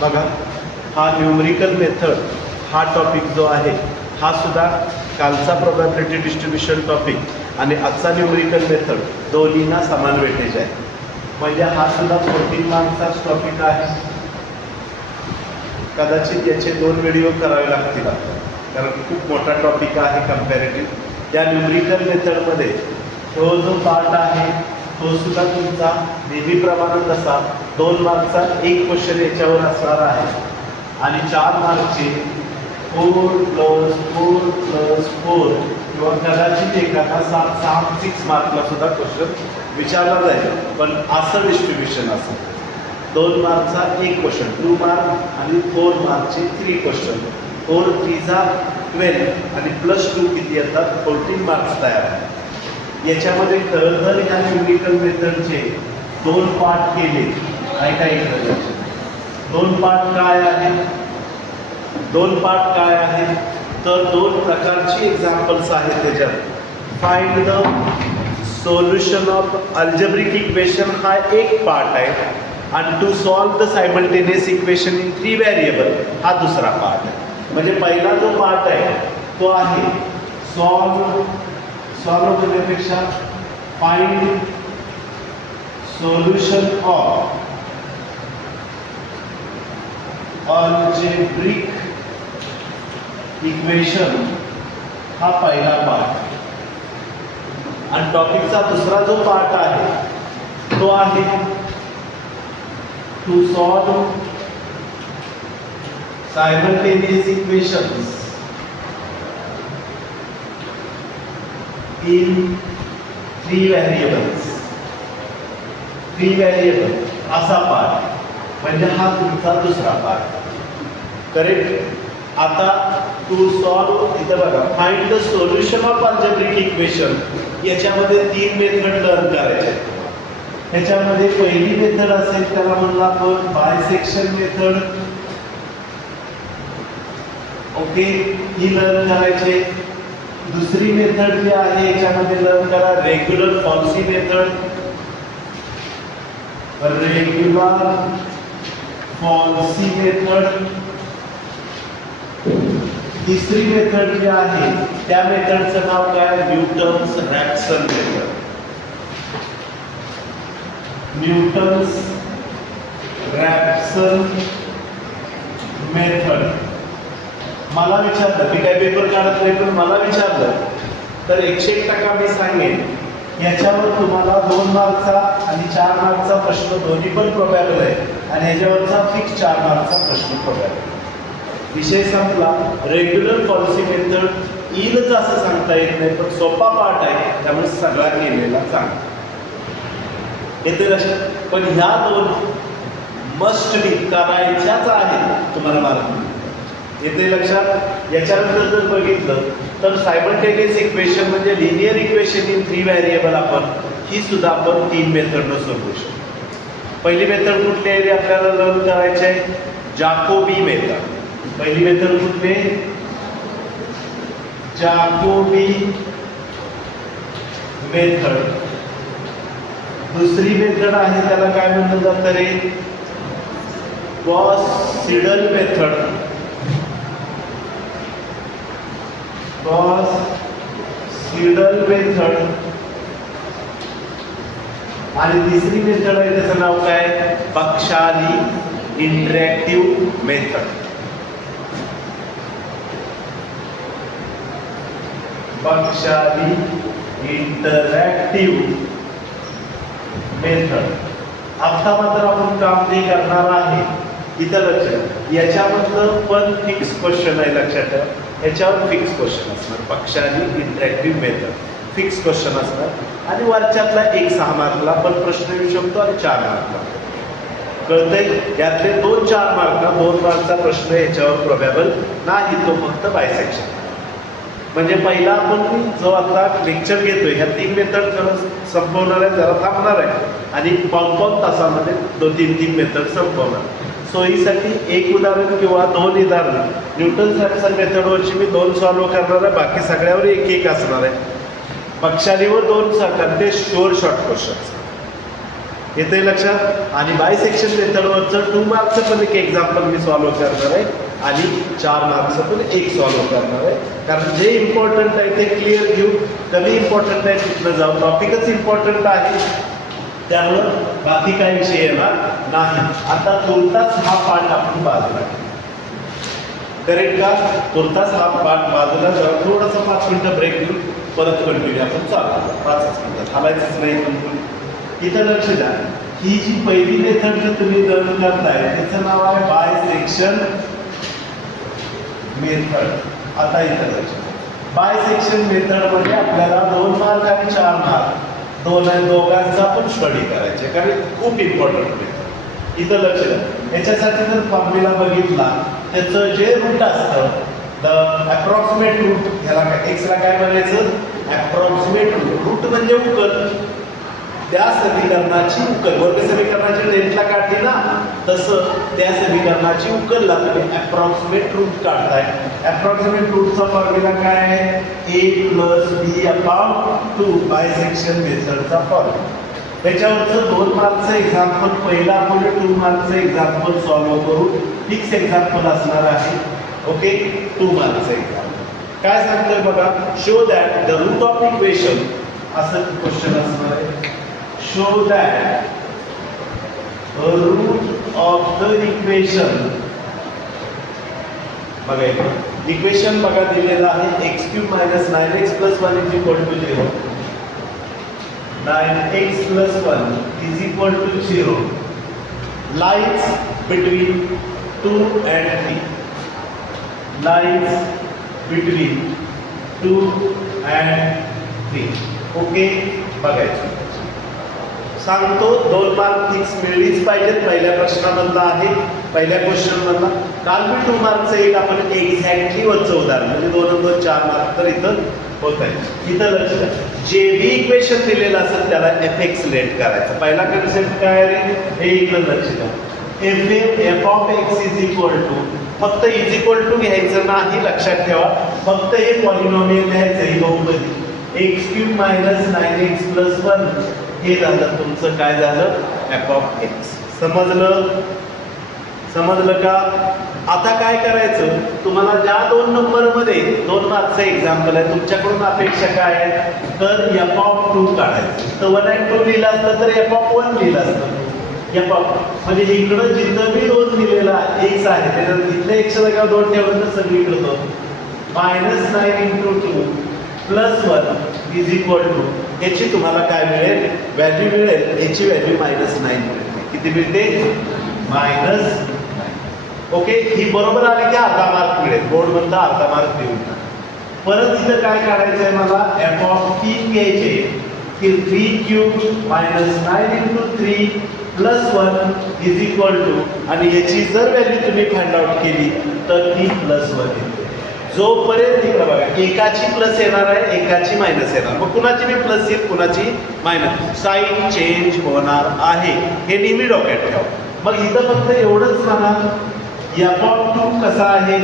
बघा, हा numerical method हा टॉपिक जो आहे हा सुद्धा कालचा प्रोबॅबिलिटी डिस्ट्रीब्युशन टॉपिक आणि आजचा न्यूमरिकल मेथड दोन्हींना समान वेटेज आहे. म्हणजे हा सुद्धा 14 मार्क्सचाच टॉपिक आहे. कदाचित याचे 2 व्हिडिओ करावे लागतील आपल्याला, कारण खूप मोठा टॉपिक आहे कम्पॅरेटिव्ह. त्या न्यूमरिकल मेथडमध्ये तो जो पार्ट आहे तो सुद्धा तुमचा नेहमीप्रमाणे तसा 2 मार्कचा एक क्वेश्चन याच्यावर असणार आहे आणि 4 मार्कचे 4 + 4 + 4 किंवा कदाचित एखादा 6 मार्कला सुद्धा क्वेश्चन विचारला जाईल. पण असं डिस्ट्रीब्युशन असेल 2 मार्कचा एक क्वेश्चन 2 मार्क आणि 4 मार्कचे 3 क्वेश्चन. 4 3 12 आणि +2 किती येतात 14 मार्क्स तयार आहे. याच्यामध्ये खरं तर ह्या न्यूमरिकल मेथडचे 2 पार्ट केले. काय 2 पार्ट काय आहे? 2 पार्ट काय आहे तर 2 प्रकारची एक्झाम्पल्स आहेत त्याच्यात. Find the solution of algebraic equation हा एक पार्ट आहे आणि to solve the simultaneous equation in 3 variable हा दुसरा पार्ट आहे. म्हणजे पहिला जो पार्ट आहे तो आहे सॉल्व करण्यापेक्षा find solution of algebraic equation हा पहिला पार्ट. आणि टॉपिकचा दुसरा जो पार्ट आहे तो आहे to solve simultaneous equations in 3 variables. 3 variable असा पार्ट म्हणजे हा तुमचा दुसरा पार्ट. करेक्ट. आता टू सॉल्व इथं बघा find the solution of algebraic equation. याच्यामध्ये 3 मेथड लर्न करायचे. ह्याच्यामध्ये पहिली मेथड असेल त्याला म्हणला आपण बायसेक्शन मेथड. ओके, ही लर्न करायचे. दुसरी मेथड जी आहे याच्यामध्ये लर्न करा regula falsi method. Regula falsi method. तिसरी मेथड जी आहे त्या मेथडचं नाव काय Newton's Raphson method. Newton's Raphson method. मला विचारलं, मी काय पेपर काढत नाही पण मला विचारलं तर 101% मी सांगेन याच्यावर तुम्हाला 2 मार्कचा आणि 4 मार्कचा प्रश्न दोन्ही पण प्रोबॅबल आहे आणि याच्यावरचा फिक्स 4 मार्कचा प्रश्न प्रोबॅबल. विषय संपला. रेग्युलर पॉलिसी मेथड येईलच असं सांगता येत नाही पण सोपा पार्ट आहे त्यामुळे सगळा केलेला चांगला येते लक्षात. पण ह्या 2 मस्ट बी करायच्याच आहेत तुम्हाला मार्क येते लक्षात. याच्यानंतर जर बघितलं तर सायमल्टेनियस इक्वेशन म्हणजे लिनियर इक्वेशन इन 3 व्हेरिएबल आपण ही सुद्धा आपण 3 मेथडनं सोडवू शकतो. पहिली मेथड कुठली आहे आपल्याला लर्न करायची आहे जाकोबी मेथड. पहिली मेथड कुठली जाकोबी मेथड. दुसरी मेथड आहे त्याला काय म्हणलं जातं रे Gauss Seidel method. Gauss Seidel method. आणि तिसरी मेथड आहे त्याचं नाव काय Bakhshali interactive method. Bakhshali interactive method. आता मात्र आपण काम जे करणार आहे इथं लक्षात याच्यामधलं पण फिक्स क्वेश्चन आहे लक्षात ठेवा. याच्यावर फिक्स क्वेश्चन असणार. बक्षाली इंटरॅक्टिव्ह मेथड फिक्स क्वेश्चन असणार आणि वरच्यातला 6 मार्कला पण प्रश्न येऊ शकतो आणि 4 मार्कला कळतंय. यातले 2-4 मार्कला 2 मार्कचा प्रश्न याच्यावर प्रोबॅबल नाही, तो फक्त बायसेक्शन. म्हणजे पहिला आपण जो आता लेक्चर घेतोय ह्या 3 मेथड संपवणार आहे, जरा थांबणार आहे आणि 5 तासामध्ये 2-3 मेथड संपवणार. सोयीसाठी एक उदाहरण किंवा 2 उदाहरण न्यूटन रॅप्सन मेथडवरची मी 2 सॉल्व्ह करणार आहे, बाकी सगळ्यावर 1-1 असणार आहे. बक्षालीवर 2 कारण ते शुअर शॉर्ट क्वेश्चन्स. येते लक्षात. आणि बायसेक्शन मेथडवरचं 2 मार्क्सचं पण एक एक्झाम्पल मी सॉल्व्ह करणार आहे आणि 4 मार्क्सचं पण एक सॉल्व्ह करणार आहे. कारण जे इम्पॉर्टंट आहे ते क्लिअर घेऊ, कमी इम्पॉर्टंट आहे तिथनं जाऊ. टॉपिकच इम्पॉर्टंट आहे त्यामुळं बाकी काही विषय येणार नाही. आता तुर्तास हा पाठ आपण बाजूला करेक्ट का? तुर्तास हा पाठ बाजूला जरा थोडासा 5 मिनिटं ब्रेक घेऊन परत कंटिन्यू आपण चालू 5 मिनिटात हालायचंच नाही. इथं लक्ष द्या, ही जी पहिली मेथड जर तुम्ही लर्न करताय त्याचं नाव आहे बायसेक्शन मेथड. आता इथं लक्ष द्या, बायसेक्शन मेथडमध्ये आपल्याला 2 मार्क आणि 4 मार्क दोघांचा पण स्टडी करायचे, कारण खूप इम्पॉर्टंट मेथड. इथं लक्ष द्या, याच्यासाठी जर फॉर्म्युला बघितला त्याचं जे रूट असतं द अप्रॉक्सिमेट रूट, ह्याला काय एक्सला काय म्हणायचं? Approximate route. रूट म्हणजे उकल, त्या समीकरणाची उकल. वर्ग समीकरणाची 10th ला काढली ना, तसं त्या समीकरणाची उकल लागते. अप्रॉक्सिमेट रूट काढताय. अप्रॉक्सिमेट रूटचा फॉर्म्युला काय आहे? a + b/2 बायसेक्शन मेथडचा फॉर्म्युला. त्याच्यावरचं 2 मार्कचं एक्झाम्पल पहिला आपण 2 मार्कचं एक्झाम्पल सॉल्व्ह करू. फिक्स एक्झाम्पल असणार आहे. ओके, 2 मार्कचं एक्झाम्पल काय सांगतोय बघा, show that the root of equation, असं क्वेश्चन असणार आहे. Show that root of the equation, बघा इक्वेशन बघा दिलेलं आहे x³ - 9x + 1 = 0. 9x + 1 = 0 lies between 2 and 3. Lies between 2 and 3. Okay, बघायचं सांगतो. 2 मार्क फिक्स मिळलीच पाहिजेत. पहिल्या प्रश्नामधला आहे, पहिल्या क्वेश्चन मधला. काल मी 2 मार्कचं एक आपण एक्झॅक्टली वरचं उदाहरण म्हणजे 2 2 4 मार्क तर इथं होत आहे. इथं लक्ष द्या, जे बी इक्वेशन दिलेलं असेल त्याला f(x) लेट करायचं. पहिला कन्सेप्ट काय आहे हे इकडं लक्ष द्या. f(x) फक्त इज इक्वल टू घ्यायचं नाही, लक्षात ठेवा. फक्त हे पॉलिनॉमियल लिहायचं, ही बहुपदी. x³ - 9x + 1 हे झालं तुमचं काय झालं? f(x). समजलं का? आता काय करायचं, तुम्हाला ज्या 2 नंबरमध्ये 2 मार्कचं एक्झाम्पल आहे, तुमच्याकडून अपेक्षा काय आहे? तर f(2) काढायचं. तर 1 आणि 2 लिहिलं असतं तर f(1) लिहिलं असतं. म्हणजे इकडं जिथं मी 2 दिलेला x आहे त्याच्यात इथल्या x जागा 2 ठेवलं तर सगळीकडे 2. -9 × 2 + 1 = याची तुम्हाला काय मिळेल? व्हॅल्यू मिळेल. याची व्हॅल्यू -9 मिळते. किती मिळते? -9. ओके, ही बरोबर आली की अर्धा मार्क मिळेल. बोर्ड मधला अर्धा मार्क देऊन परत इथं काय काढायचं आहे मला? f(3) घ्यायचे की 3³ - 9 × 3 + 1 आणि याची जर व्हॅल्यू तुम्ही फाइंड आउट केली तर ती +1 येते. जोपर्यंत इकडे बघा एकाची प्लस येणार आहे, एकाची मायनस येणार. मग कुणाची बी प्लस येईल, कुणाची मायनस. साईन चेंज होणार आहे, हे नेहमी डोक्यात ठेवा. मग इथं फक्त एवढंच म्हणा, f(2) कसा आहे?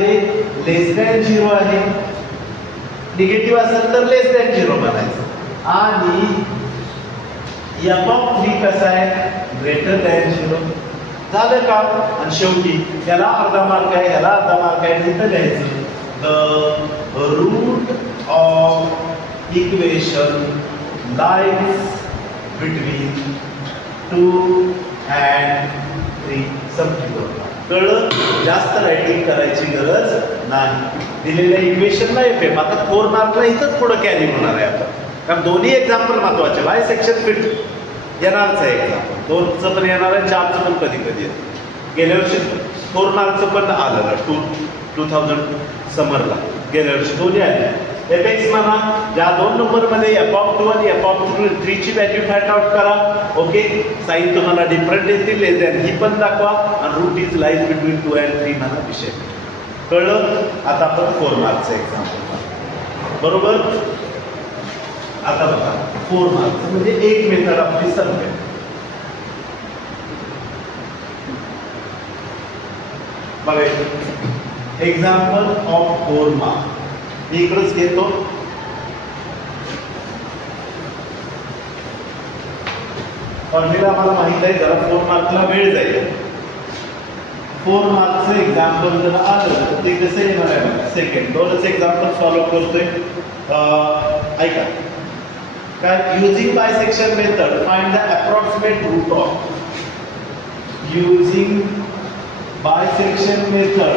<0 आहे. निगेटिव्ह असेल तर <0 म्हणायचं. आणि f(3) कसा आहे? <0 झालं का? आणि शेवटी याला अर्धा मार्क आहे, याला अर्धा मार्क आहे. इथं लिहायचं the root of equation lies between 2 and 3. समजलं? कळलं? जास्त रायटिंग करायची गरज नाही. दिलेल्या इक्वेशनला एफ. आता 4 मार्कला इथंच पुढं कॅरी होणार आहे आता, कारण दोन्ही एक्झाम्पल महत्वाचे. बाय सेक्शन फिट येणारच आहे एक्झाम्पल. 2चं पण येणार आहे, 4चं पण कधी कधी येतं. गेल्या वर्षी 4 मार्कचं पण आलं 2000 समरला. गेल्या वर्षी दोन्ही आले. f(x) म्हणा, ज्या 2 नंबरमध्ये f(2) आणि f(3) ची व्हॅल्यू फाइंड आउट करा. ओके, साईन तुम्हाला डिफरंट येतील, ही पण दाखवा. आणि root is lies between 2 and 3 म्हणा विषय. कळलं? आता आपण 4 मार्कचं एक्झाम्पल. बरोबर? आता बघा 4 मार्क्स म्हणजे एक मेथड आपली संपेल. बघायचं एक्झाम्पल ऑफ 4 मार्क इकडेच घेतो. फॉर्म्युला आम्हाला माहित आहे, जरा 4 मार्कला वेळ जाईल. 4 मार्कचं एक्झाम्पल जर आलं तर ते कसं येणार आहे बघा. सेकंड दोनच एक्झाम्पल सॉल्व्ह करतोय. ऐका काय, using bisection method find the approximate root of. Using bisection method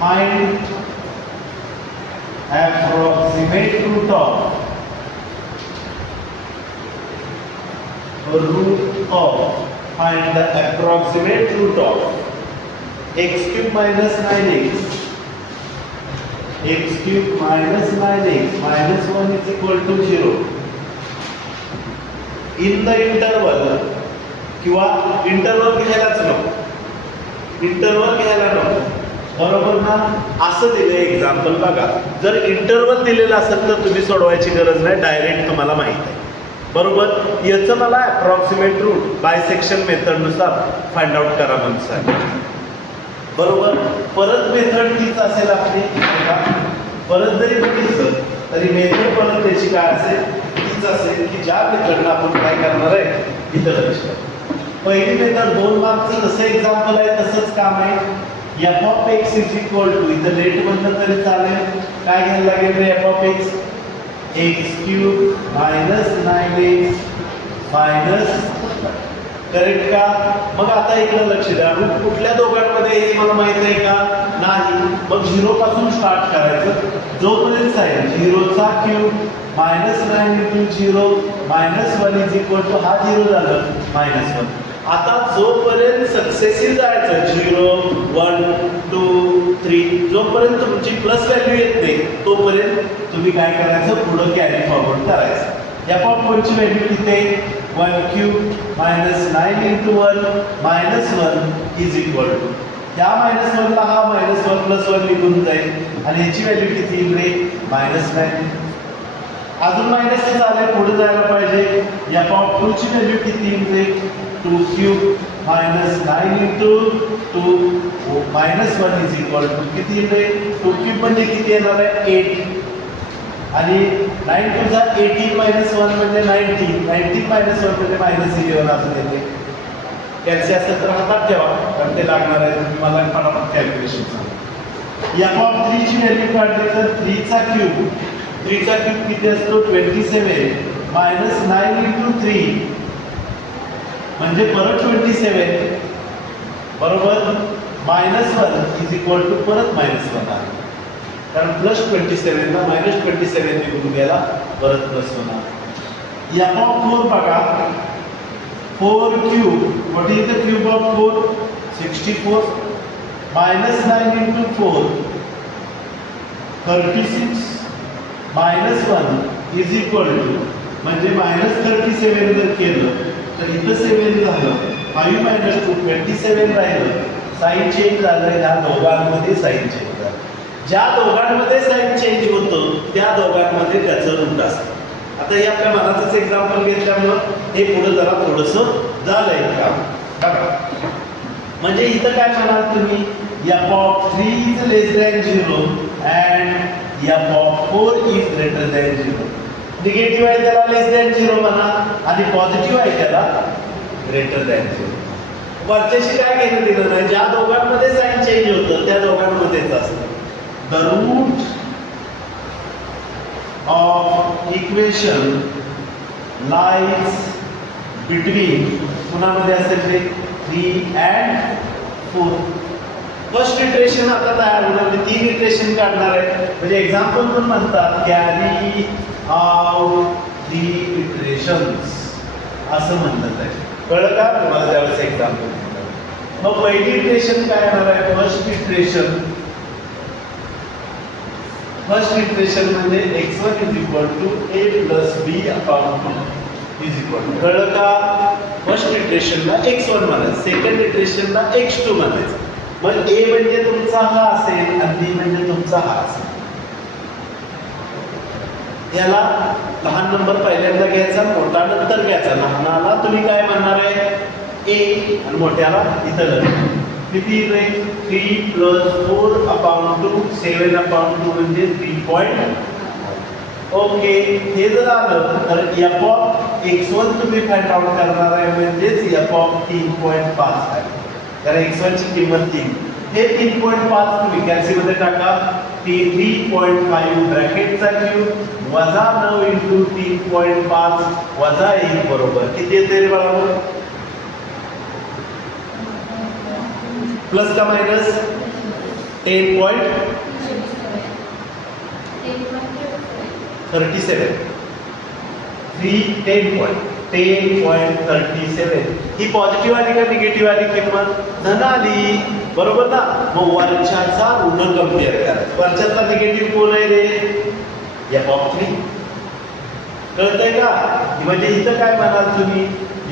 find approximate root of find the approximate root of x cube minus 9x minus 1 is equal to 0 in the interval. किंवा interval घ्यायलाच नको, interval घ्यायला नको, बरोबर ना. असं दिलं example बघा. जर इंटरवल दिलेलं असेल तर तुम्ही सोडवायची गरज नाही, डायरेक्ट तुम्हाला माहित आहे, बरोबर. याचं मला अप्रॉक्सिमेट रूट बायसेक्शन मेथडनुसार फाइंड आउट करा म्हणून सांगितलं, बरोबर. परत मेथड तीच असेल आपली. परत जरी बघितलं तरी मेथड परत त्याची काय असेल, तीच असेल की ज्या मेथडनं आपण काय करणार आहे इथं लक्ष. पहिली मेथड 2 मार्कचं जसं एक्झाम्पल आहे तसंच काम आहे. f of x is equal to, इथं लेट म्हणलं तरी चालेल, काय घ्यायला लागेल रे, f of x x cube minus 9x minus, correct का. मग आता इकडं लक्ष द्या, रूट कुठल्या दोघांमध्ये हे मला माहित आहे का, नाही. मग 0 पासून स्टार्ट करायचं. जोपर्यंत आहे 0चा cube minus 9 into 0 minus 1 is equal to, हा 0 झालं -1. आता जोपर्यंत सक्सेसिव्ह जायचं 0 1 2 3, जोपर्यंत तुमची प्लस व्हॅल्यू येत नाही तोपर्यंत तुम्ही काय करायचं, पुढं कॅरी फॉरवर्ड करायचं. f of 1 ची व्हॅल्यू किती आहे, 1 cube minus 9 into 1 minus 1 is equal to, त्या -1 ला हा -1 plus 1 निघून जाईल आणि याची व्हॅल्यू किती येईल रे, -9. अजून मायनस झाले, पुढे जायला पाहिजे. f of 2 ची व्हॅल्यू किती येईल, 2 cube minus 9 into 2 minus 1 is equal to, किती येईल, 2 cube म्हणजे किती येणार आहे, 8. आणि 9 to 18 minus 1 म्हणजे 19 minus 1 म्हणजे -11 असं येते. कॅल्सी असेल तर हातात ठेवा, पण ते लागणार आहे, तुम्ही मला फटाफट कॅल्क्युलेशन सांगा. f of 3 ची व्हॅल्यू काढली तर 3 चा क्यूब किती असतो, 27 minus 9 into 3 म्हणजे परत 27, बरोबर. -1 is equal to परत -1 आहे, कारण +27 ला -27 निघून गेला, परत +1 आहे. f of 4 बघा, 4 cube, what is the cube of 4, 64 minus 9 into 4 36 minus 1 is equal to, म्हणजे -37 जर केलं तर इथं 7 झालं, 5 minus 2 27 राहिलं, साइन चेंज झालं. ह्या दोघांमध्ये साइन चेंज झालं. ज्या दोघांमध्ये साइन चेंज होतं त्या दोघांमध्ये त्याचं रूट असतं. आता हे आपल्या मनाचंच एक्झाम्पल घेतल्यामुळं हे पुढे जरा थोडंसं झालंय काम बघा. म्हणजे इथं काय म्हणाल तुम्ही, f of 3 is less than 0 and f of 4 is greater than 0. Negative आहे त्याला लेस दॅन 0 म्हणा आणि पॉझिटिव्ह आहे त्याला ग्रेटर दॅन 0. वरच्याशी काय घेणं दिलं नाही, ज्या दोघांमध्ये साइन चेंज होतं त्या दोघांमध्येच असतं. The root of equation lies between, कुणामध्ये असेल ते 3 and 4. फर्स्ट इटरेशन आता तयार होणार, म्हणजे 3 इटरेशन काढणार आहे. म्हणजे एक्झाम्पल पण म्हणतात कॅरी आउट 3 इटरेशन्स असं म्हणतात आहे. कळलं का तुम्हाला त्यावेळेस एक्झाम्पल. मग पहिली इटरेशन काय येणार आहे, फर्स्ट इटरेशन म्हणजे x1 is equal to a plus b upon 2 is equal to, कळलं का. फर्स्ट इटरेशनला x1 म्हणायचं, सेकंड इटरेशनला x2 म्हणायचं. मग a म्हणजे तुमचा हा असेल आणि b म्हणजे तुमचा हा असेल. याला लहान नंबर पहिल्यांदा घ्यायचा, मोठा नंतर घ्यायचा. लहानाला तुम्ही काय म्हणणार आहे, a, आणि मोठ्याला इथं किती रे, 3 + 4 upon 2 7 upon 2 म्हणजे 3.5. ओके, हे जर आलं तर एफ ऑफ x1 तुम्ही फाइंड आउट करणार आहे, म्हणजेच एफ ऑफ 3.5 आहे. कारण x1 ची किंमत 3, हे 3.5 तुम्ही कॅल्सीमध्ये टाका. 3.5 ब्रॅकेटचा क्यूब वजा 9 इंटू 3.5 वजा 1 बरोबर किती येते रे बाळांनो? प्लस का मायनस? 10.37. 10.37 ही पॉझिटिव्ह आली का निगेटिव्ह आली किंमत? धन आली, बरोबर ना? मग वरच्याचा ऋण कम्पेअर करायचं. वरच्याचा निगेटिव्ह कोण आहे रे? F of 3. कळतंय का? म्हणजे इथं काय म्हणाल तुम्ही?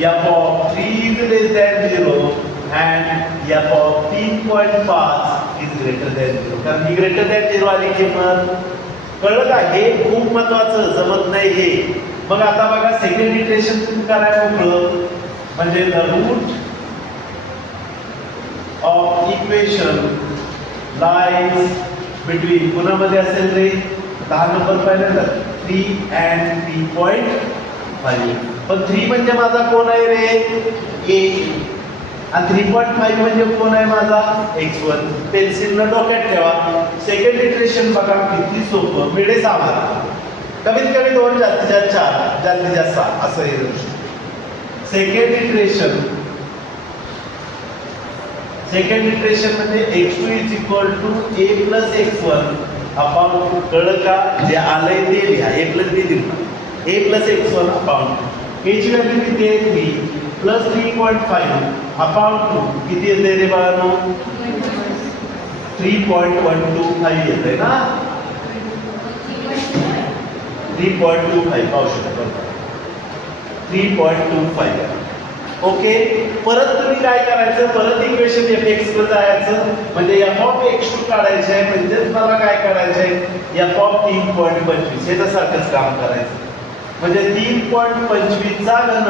F of 3 is less than 0 and f of 3.5 is greater than 0. कारण ही ग्रेटर दॅन 0 आली किंमत. कळलं का? हे खूप महत्वाचं, जमत नाही हे. मग आता बघा सेकंड इटरेशन तुम्ही करायला मोकळं, म्हणजे the root of equation lies between कोणामध्ये असेल रे? 10 नंबर पहिल्यांदा 3 and 3.5. पण 3 म्हणजे माझा कोण आहे रे? a, आणि 3.5 म्हणजे कोण आहे माझा? x1. पेन्सिलनं डोक्यात ठेवा. सेकंड इटरेशन बघा किती सोपं, मिळे सामान. कमीत कमी 2, जास्तीत जास्त 4, जास्तीत जास्त 6 असं हे जाऊ शकतं. सेकंड इटरेशन म्हणजे x2 is equal to a plus x1 upon, कळलं का? जे आलंय ते लिहा. a प्लस b दिलं, a plus x1 upon a ची व्हॅल्यू किती आहे? 3 प्लस 3.5 अपॉन 2 किती येते रे बाळांनो? 3.125 येते ना? 3.25 पाहू शकतो. 3.25. ओके, परत तुम्ही काय करायचं? परत इक्वेशन fx वर जायचं, म्हणजे f ऑफ x2 काढायचे आहे. म्हणजे मला काय करायचं आहे? f ऑफ 3.25 हे सारखंच काम करायचं. म्हणजे 3.25 चा घन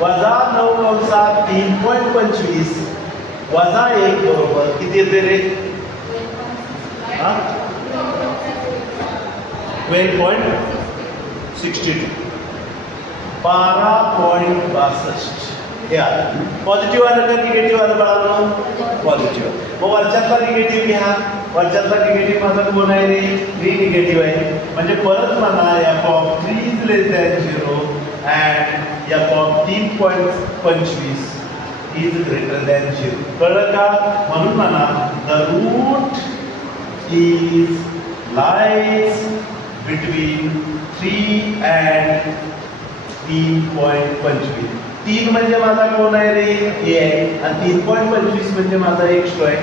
वजा 9 कंसात 3.25 वजा 1 बरोबर किती येते रे? 12.62. 12.62 हे आलं. पॉझिटिव्ह आलं का निगेटिव्ह आलं बाळांनो? पॉझिटिव्ह. मग वरच्यातला निगेटिव्ह घ्या. वरच्यातला निगेटिव्ह माझा कोण आहे रे? 3 निगेटिव्ह आहे. म्हणजे परत म्हणा f of 3 is less than 0 and f of 3.25 is greater than 0. कळलं का? म्हणून म्हणा the root is lies between 3 and 3.25. 3 म्हणजे माझा कोण आहे रे? a आहे. आणि 3.25 म्हणजे माझा x2 आहे,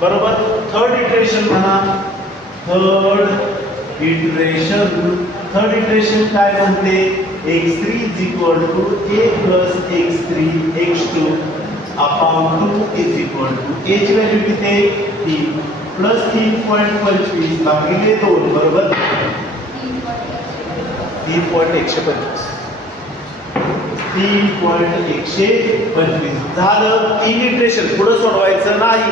बरोबर? थर्ड इटरेशन म्हणा. थर्ड इटरेशन काय म्हणते? x3 is equal to a plus x3 x2 upon 2 is equal to a ची व्हॅल्यू किती आहे? 3 प्लस 3.25 भागिले 2 बरोबर 3.125. 3.125 झालं. 3 इटरेशन पुढे सोडवायचं नाही.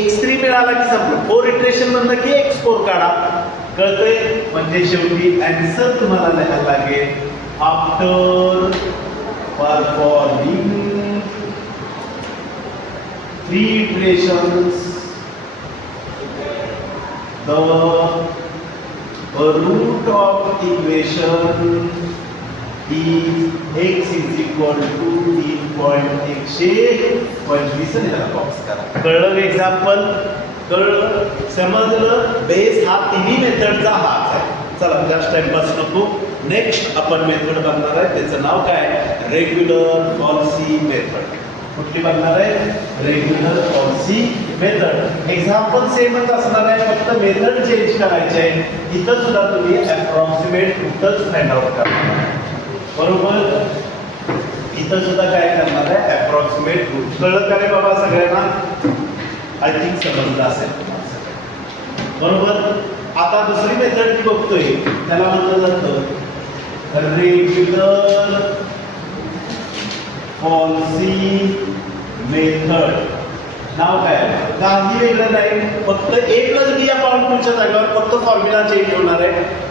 x3 मिळाला की संपलं. 4 इटरेशन म्हणलं की x4 काढा. कळतंय? म्हणजे शेवटी आन्सर तुम्हाला लिहायला लागेल after performing 3 iterations the root of equation is x is equal to 3.125 याला बॉक्स करा. कळलं एक्झाम्पल? कळलं? समजलं? बेस हा तिन्ही मेथडचा हाच आहे. चला जास्त टाइमपास नको. नेक्स्ट आपण मेथड बघणार आहे, त्याचं नाव काय? Regula falsi method. कुठली बघणार आहे? Regular falsi method. एक्झाम्पल सेमच असणार आहे, फक्त मेथड चेंज करायचे आहे. इथं सुद्धा तुम्ही अप्रॉक्सिमेट रूटच फाइंड आउट करणार, बरोबर? इथं सुद्धा काय करणार आहे? Approximate root. कळलं का रे बाबा सगळ्यांना? आय थिंक समजलं असेल बरोबर. आता दुसरी मेथड जी बघतोय त्याला म्हटलं जातं रेग्युलर कॉल्सी मेथड. नाव काय काही वेगळं नाही, फक्त ए प्लस बी अपॉन टूच्या जागेवर फक्त फॉर्म्युला चेंज होणार आहे.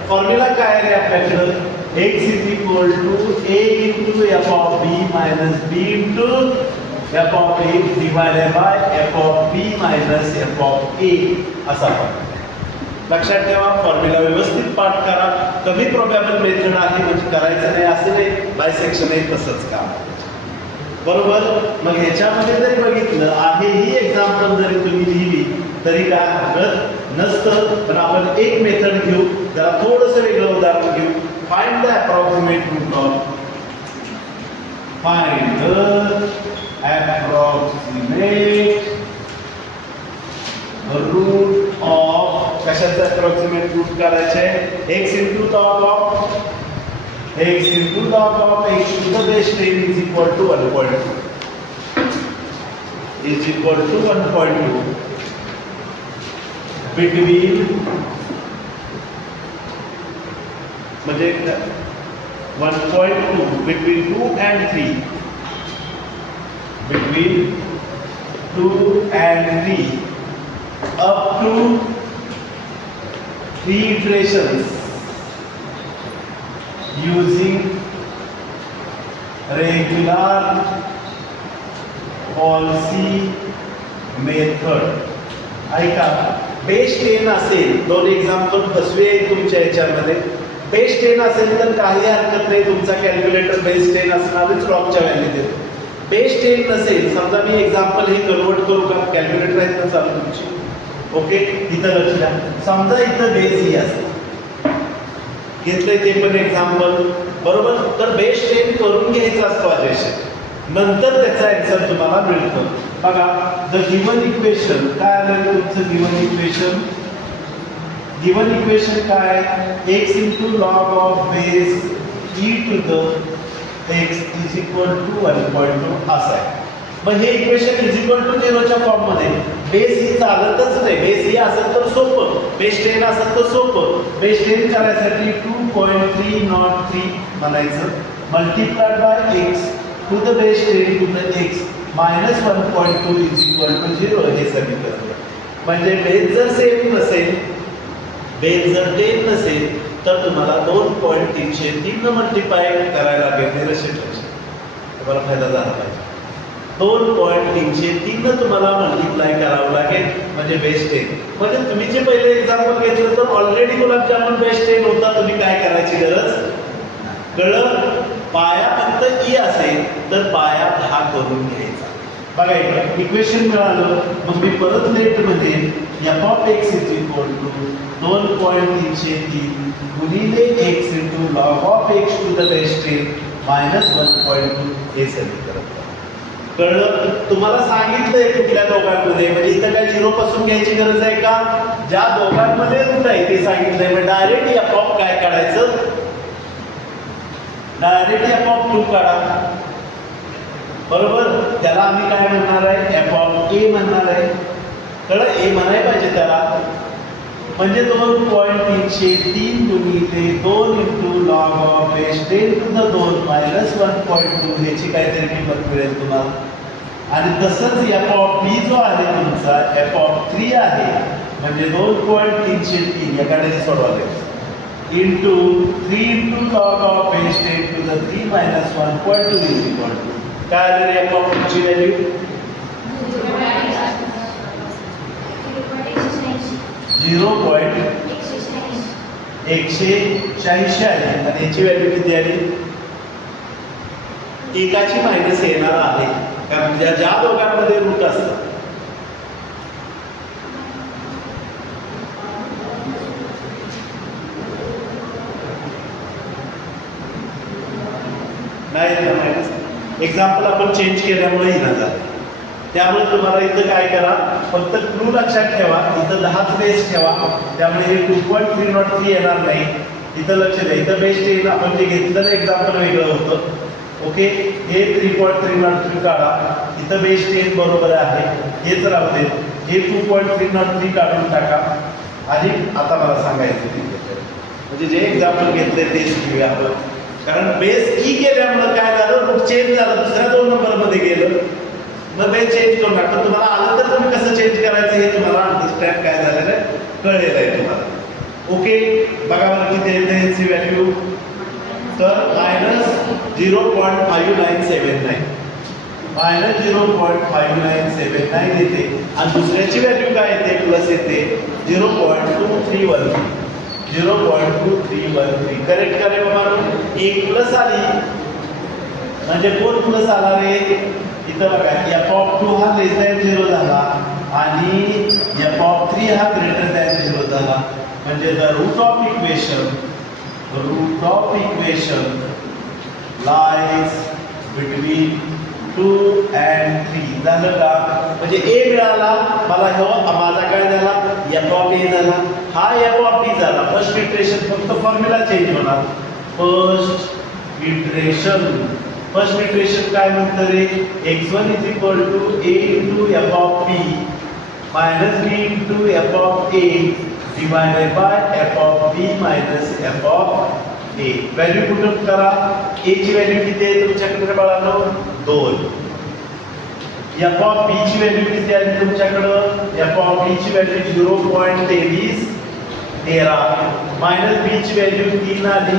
फॉर्म्युला काय आहे आपल्याकडं x is equal to a into f of b minus b into f of a divided by f of b minus f of a असा फॉर्म्युला. लक्षात ठेवा, फॉर्म्युला व्यवस्थित पाठ करा. कमी प्रोबॅबल मेथड आहे म्हणजे करायचं नाही असं नाही, बायसेक्शन आहे तसंच काम. बरोबर. मग ह्याच्यामध्ये जरी बघितलं आहे ही एक्झाम्पल जरी तुम्ही लिहिली तरी काय हरकत नसतं. पण आपण एक मेथड घेऊ, जरा थोडंसं वेगळं उदाहरण घेऊ. Find the approximate root of root of कशाचं अप्रॉक्सिमेट रूट काढायचे x into log of x into log of x to the base 10 is equal to 1.2 is equal to 1.2 between म्हणजे 1.2 between 2 and 3 between 2 and 3 up to 3 iterations using regular policy method. ऐका, base 10 असेल, दोन example फसवे तुमच्या याच्यामध्ये. Base 10 असेल तर काही हरकत नाही, तुमचा कॅल्क्युलेटर बेस 10 असणारच लॉगच्या व्हॅल्यू देतो. बेस 10 नसेल, समजा मी एक्झाम्पल हे कन्वर्ट करू का, कॅल्क्युलेटर आहेत ना चालू तुमची. ओके, इथं लक्ष द्या. समजा इथं बेस ही असेल, घेतलंय ते पण एक्झाम्पल. बरोबर. तर बेस 10 करून घ्यायचा असतो अजयशे, नंतर त्याचा आन्सर तुम्हाला मिळतो. बघा, द गिवन इक्वेशन काय आलं तुमचं गिवन इक्वेशन काय, x into log of base e to the x is equal to 1.2 असं आहे. मग हे इक्वेशन इज इक्वल टू 0च्या फॉर्म मध्ये बेस ही चालतच नाही. बेस ही असेल तर सोपं, बेस 10 असेल तर सोपं. बेस 10 करायसाठी 2.303 म्हणायचं multiplied by x to the base 10 to the x minus 1.2 is equal to 0 हे समीकरण. म्हणजे बेस जर सेम नसेल, बेस जर 10 नसेल तर तुम्हाला 2.303 मल्टिप्लाय करायला लागेल. निरशेष तुम्हाला फायदा झाला पाहिजे. 2.303 तुम्हाला मल्टिप्लाय करावं लागेल म्हणजे बेस 10. म्हणजे तुम्ही जे पहिले एक्झाम्पल घेतलं तर ऑलरेडी गुलाबजामुन बेस 10 होता, तुम्ही काय करायची गरज. कळलं. पाया फक्त ई असेल तर पाया 10 करून घ्यायचा. बघा इकडे इक्वेशन मिळालं. मग मी परत नेटमध्ये f of x is equal to 2.303 गुणिले x into log of x to the base 10 minus 1.2 हे समीकरण. कळलं. तुम्हाला सांगितलंय कुठल्या दोघांमध्ये, म्हणजे इथं काय 0 पासून घ्यायची गरज आहे का, ज्या दोघांमध्ये रूट आहे ते सांगितलंय. म्हणजे डायरेक्ट एफ ऑफ काय काढायचं, डायरेक्ट एफ ऑफ 2 काढा. बरोबर. त्याला आम्ही काय म्हणणार आहे, एफ ऑफ ए म्हणणार आहे. कळलं. ए म्हणाय पाहिजे त्याला. म्हणजे 2.303 गुणिले 2 into log of base 10 to the 2 minus 1.2 ह्याची काहीतरी किंमत मिळेल तुम्हाला. आणि तसंच एफ ऑफ बी जो आहे तुमचा एफ ऑफ 3 आहे, म्हणजे 2.303 एकाने सोडवाले into 3 into log of base 10 to the 3 minus 1.2 is equal to काय आले एफ ऑफ ची व्हॅल्यू 0.186 आहे. आणि याची व्हॅल्यू किती आली, एकाची मायनस येणार आहे, कारण ज्या दोघांमध्ये रूट असतात. नाही ना मायनस. एक्झाम्पल आपण चेंज केल्यामुळे येणार झालं. त्यामुळे तुम्हाला इथं काय करा, फक्त क्लू लक्षात ठेवा, इथं 10च बेस ठेवा. त्यामुळे हे 2.303 येणार नाही. इथं लक्ष द्या, इथं बेस 10 आपण जे घेतलेलं एक्झाम्पल वेगळं होतं. ओके, हे 3.303 काढा. इथं बेस 10 बरोबर आहे, हेच राहू दे. हे 2.303 काढून टाका. आणि आता मला सांगायचं म्हणजे जे एक्झाम्पल घेतले तेच घेऊया आपण. कारण बेस ई केल्यामुळं काय झालं, रूट चेंज झालं, दुसऱ्या 2 नंबरमध्ये गेलं. मग बेस चेंज करून टाकतो. तुम्हाला आलं तर 0.5979 मायनस 0.5979 येते आणि दुसऱ्याची व्हॅल्यू काय येते प्लस येते 0.2313 करेक्ट करे बाबा एक प्लस आली म्हणजे कोण प्लस आला रे इथं बघा f(2) हा लेस दॅन 0 झाला आणि f(3) हा ग्रेटर दॅन 0 झाला म्हणजे the root of equation lies between 2 and 3 झालं का म्हणजे a मिळाला मला माझा काय झाला f(a) झाला हा f(b) झाला फर्स्ट इटरेशन फक्त फॉर्म्युला चेंज होणार फर्स्ट इटरेशन काय म्हणतं रे x1 = a * f(b) minus b * f(a) divided by f(b) minus f(a) value put करा a ची व्हॅल्यू किती आहे तुमच्याकडे बाळांनो 2 f(b) ची व्हॅल्यू किती आहे तुमच्याकडे f(b) ची व्हॅल्यू 0.2313 मायनस b ची व्हॅल्यू 3 आली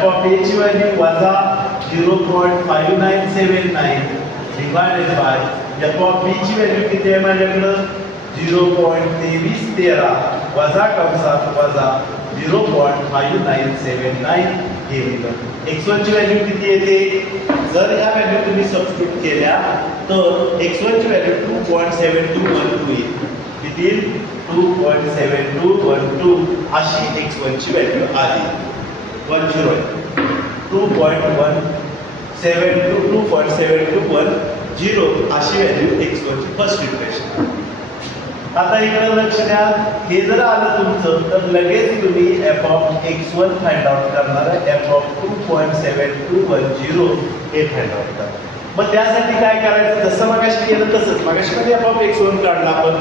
f(a) ची व्हॅल्यू वजा 0.5979 डिवाइडेड बाय f(b) ची व्हॅल्यू किती आहे माझ्याकडे 0.2313 वजा कंसात वजा 0.5979 हे लिहिलं x1 ची व्हॅल्यू किती येते जर ह्या व्हॅल्यू तुम्ही सबस्टिट्यूट केल्या तर x1 ची व्हॅल्यू 2.7212 येईल किती 2.7212 अशी x1 ची व्हॅल्यू आली 10 2.7210 अशी व्हॅल्यू x1 ची फर्स्ट इक्वेशन आता इकडे लक्ष द्या हे जर आलं तुमचं तर लगेच तुम्ही f(x1) फाइंड आउट करणार आहे f(2.7210) हे फाइंड आउट करा मग त्यासाठी काय करायचं जसं मगाशी केलं तसंच मगाशी मध्ये f(x1) काढला आपण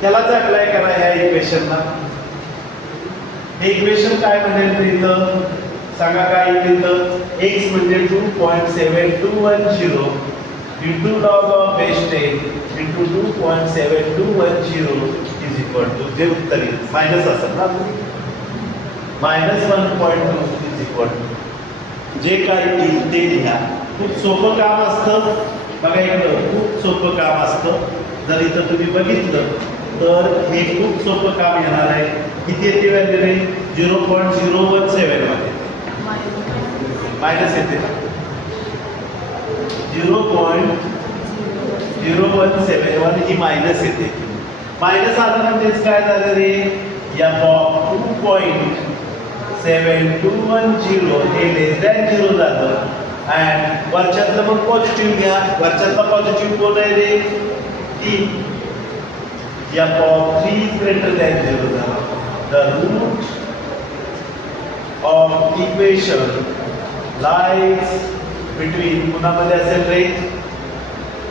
त्यालाच अप्लाय करा ह्या इक्वेशनला हे इक्वेशन काय म्हणेल इथं सांगा काय इथं x म्हणजे 2.7210 into log of base 10 into 2.7210 is equal to जे उत्तर येईल मायनस असेल ना -1.2 is equal to जे काय येईल ते लिहा खूप सोपं काम असतं बघा इकडं खूप सोपं काम असतं जर इथं तुम्ही बघितलं तर हे खूप सोपं काम येणार आहे किती येते व्हॅल्यू रे 0.017 मध्ये मायनस येते 0.0171 ही मायनस येते मायनस आलं म्हणजेच काय झालं रे या 2.7210 हे लेस दॅन 0 झालं अँड वरच्यातलं मग पॉझिटिव्ह घ्या वरच्यातला पॉझिटिव्ह कोण आहे रे 3 या 3 ग्रेटर दॅन 0 झाला the root of equation lies between पुन्हामध्ये असेल रे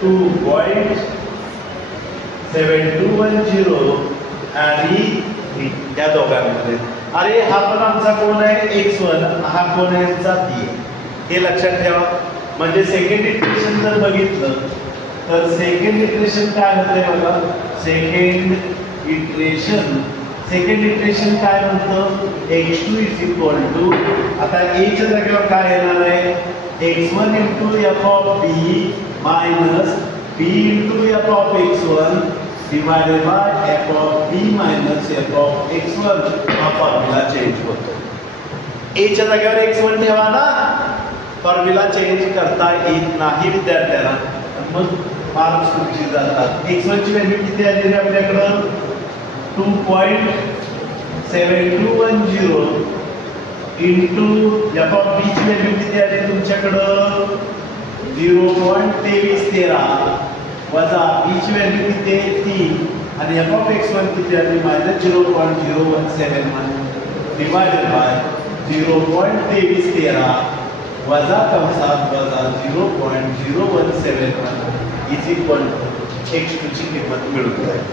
2.7210 आणि या दोघांमध्ये अरे हा पण आमचा कोण आहे x1 हा कोण आहे आमचा b हे लक्षात ठेवा म्हणजे सेकंड इक्वेशन जर बघितलं तर सेकंड इक्वेशन काय होतंय बघा सेकंड इक्वेशन काय म्हणतं x2 = आता a च्या जागेवर काय येणार आहे x1 * f(b) minus b * f(x1) divided by f(b) minus f(x1) हा फॉर्म्युला चेंज होतो a च्या जागेवर x1 ठेवा ना फॉर्म्युला चेंज करता येत नाही विद्यार्थ्यांना मग मार्क्स तुमचे जातात x1 ची व्हॅल्यू किती आली रे आपल्याकडं 2.7210 इंटू f(b) ची व्हॅल्यू किती आली तुमच्याकडं 0.2313 वजा b ची व्हॅल्यू किती आहे 3 आणि f(x1) किती आली -0.0171 डिवाइडेड बाय 0.2313 वजा कंसात वजा 0.0171 इज इक्वल टू x2 ची किंमत मिळून जाईल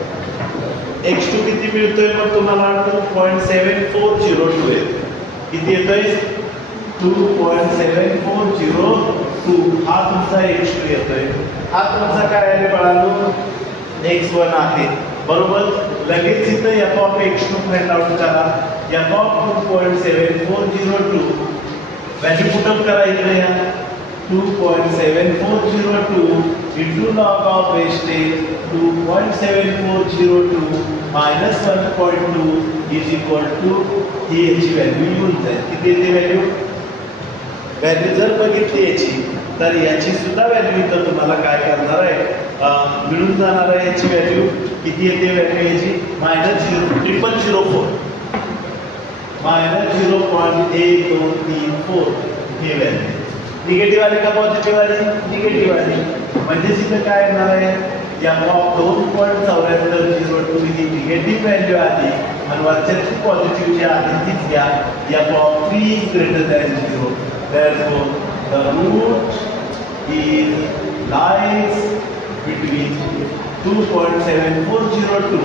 x2 किती मिळतोय मग तुम्हाला 2.7402 येते किती येतोय 2.7402 हा तुमचा x2 येतोय हा तुमचा काय आहे बाळांनो x1 आहे बरोबर लगेच इथं f(x2) फाइंड आउट करा f(2.7402) व्हॅल्यू पुट अप करा इकडे या 2.7402 into log of wastage 2.7402 minus 1.2 is equal to ही याची व्हॅल्यू येऊन जाईल. किती येते व्हॅल्यू? व्हॅल्यू जर बघितली याची तर याची सुद्धा व्हॅल्यू इथं तुम्हाला काय करणार आहे मिळून जाणार आहे. याची व्हॅल्यू किती येते? व्हॅल्यू याची -0.0004 -0.1234 ही व्हॅल्यू. निगेटिव्ह आली का पॉझिटिव्ह आली? निगेटिव्ह आली. म्हणजे इथं काय येणार आहे? या 2.7402 ही निगेटिव्ह व्हॅल्यू आली आणि वरच्याची पॉझिटिव्ह जी आली तीच घ्या. या 3 is greater than 0. Therefore, the root is lies between 2.7402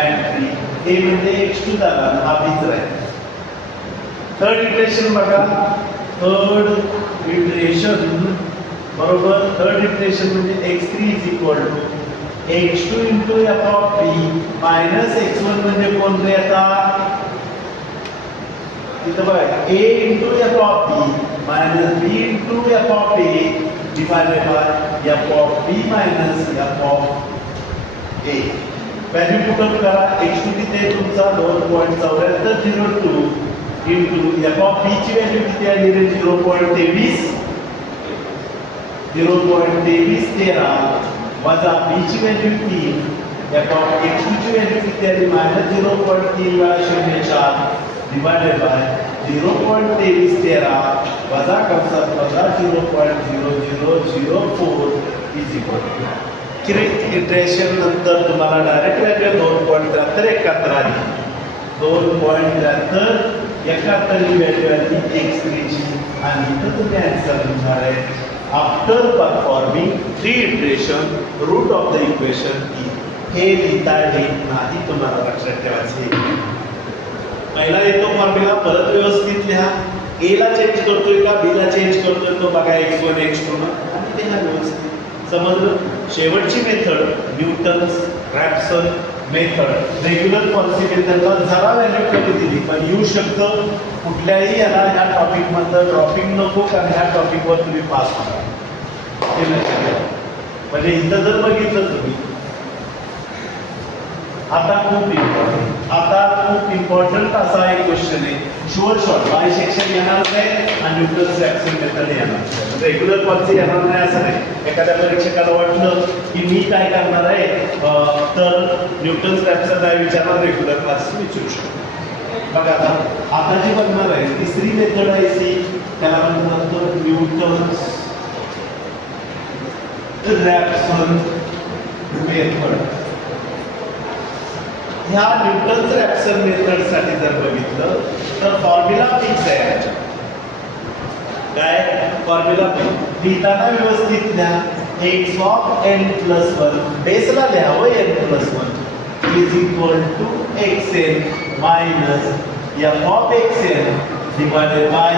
and 3. हे म्हणजे x2 झाला हा बीच राहील. थर्ड इटरेशन बघा. थर्ड इटरेशन बरोबर. थर्ड इटरेशन म्हणजे x3 is equal to x2 into f of b minus x1 म्हणजे कोण रे आता? इथं बघा a into f of b minus b into f of a divided by f of b minus f of a. Value put करा. x2 किती आहे तुमचा? 2.7402 into f of b ची व्हॅल्यू किती आहे? 0.2313 वजा b ची व्हॅल्यू 3. f of x2 ची व्हॅल्यू किती आहे? -0.3 वेळा 04 divided by 0.2313 वजा कंसात वजा 0.0004 is equal to. इटरेशन नंतर तुम्हाला डायरेक्ट व्हॅल्यू 2.7371 आली. 2.7371 ही व्हॅल्यू आली x3 ची आणि इथं तुम्ही आन्सर लिहिणार आहे. After performing 3 iteration root of the equation e. हे लिहिता येत नाही, तुम्हाला लक्षात ठेवायचे. पहिला येतो फॉर्म्युला परत व्यवस्थित लिहा. ए ला चेंज करतोय का बी ला चेंज करतोय तो बघा x1 x2 आणि ते हा व्यवस्थित समजलं. शेवटची method Newton's Raphson method. Regula falsi मेथडला जरा व्हॅल्यू कमी दिली पण येऊ शकतं कुठल्याही याला ह्या टॉपिक मधलं ड्रॉपिंग नको कारण ह्या टॉपिकवर तुम्ही पास होणार. हे लक्षात घ्या. म्हणजे इथं जर बघितलं तुम्ही आता खूप इम्पॉर्टंट असा एक क्वेश्चन आहे. शुअर शॉर्ट बाय सेक्शन येणार नाही आणि न्यूटन्स रॅप्सन मेथड येणार. रेग्युलर पॉलिसी येणार नाही असं नाही. एखाद्या परीक्षकाला वाटलं की मी काय करणार आहे तर न्यूटन्स रॅप्सन काय विचारणार रेग्युलर क्लास विचारू शकतो. बघा आता जी बघणार आहे तिसरी मेथड आहे ती त्याला म्हणतात न्यूटन्स रॅप्सन मेथड. ह्या न्यूटन्स रॅप्सन मेथड साठी जर बघितलं तर फॉर्म्युला फिक्स आहे. याच्या काय फॉर्म्युला लिहिताना व्यवस्थित लिहा. x of n plus 1 बेसला लिहावं n plus 1 is equal to xn minus f of xn divided by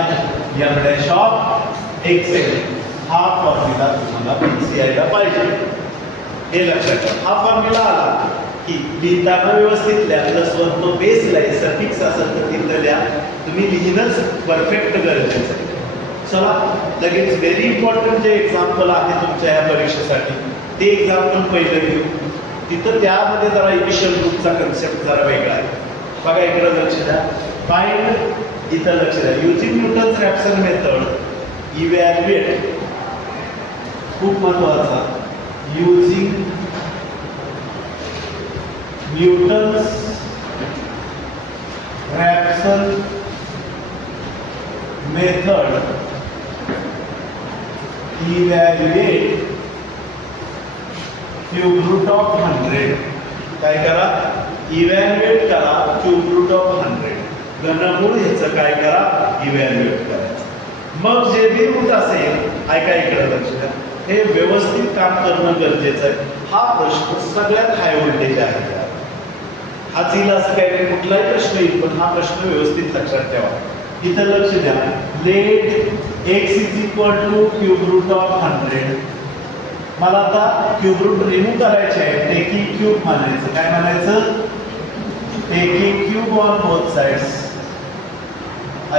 f dash of xn. हा फॉर्म्युला तुम्हाला फिक्स यायला पाहिजे. हे लक्षात घ्या. हा फॉर्म्युला आला की लिहिताना व्यवस्थित लिहा. +1 तो बेसला आहे. सफिक्स असेल तर तिथं लिहा. तुम्ही लिहिणंच परफेक्ट गरजेचं आहे. चला लगेच व्हेरी इम्पॉर्टंट जे एक्झाम्पल आहे तुमच्या ह्या परीक्षेसाठी ते एक्झाम्पल पहिलं घेऊ. तिथं त्यामध्ये जरा इनिशियल ग्रुपचा कन्सेप्ट जरा वेगळा आहे. बघा इकडं लक्ष द्या. फाइंड इथं लक्ष द्या. Using Newton's Raphson method evaluate खूप महत्वाचा. Using Newton's Raphson method evaluate cube root of 100. काय करा? इव्हॅल्युएट करा क्यूब रूट ऑफ 100. घनमूळ ह्याचं काय करा? इव्हॅल्युएट करायचं. मग जे बी रूट असेल ऐका इकडे लक्ष द्या. हे व्यवस्थित काम करणं गरजेचं आहे. हा प्रश्न सगळ्यात हाय व्होल्टेज आहे. हाच येईल असं काही नाही. कुठलाही प्रश्न येईल पण हा प्रश्न व्यवस्थित लक्षात ठेवा. इथं लक्ष द्या. Let x is equal to cube root of 100. मला आता क्यूब रूट रिमूव्ह करायचे आहे. टेकिंग क्यूब म्हणायचं. काय म्हणायचं? Taking cube on both sides.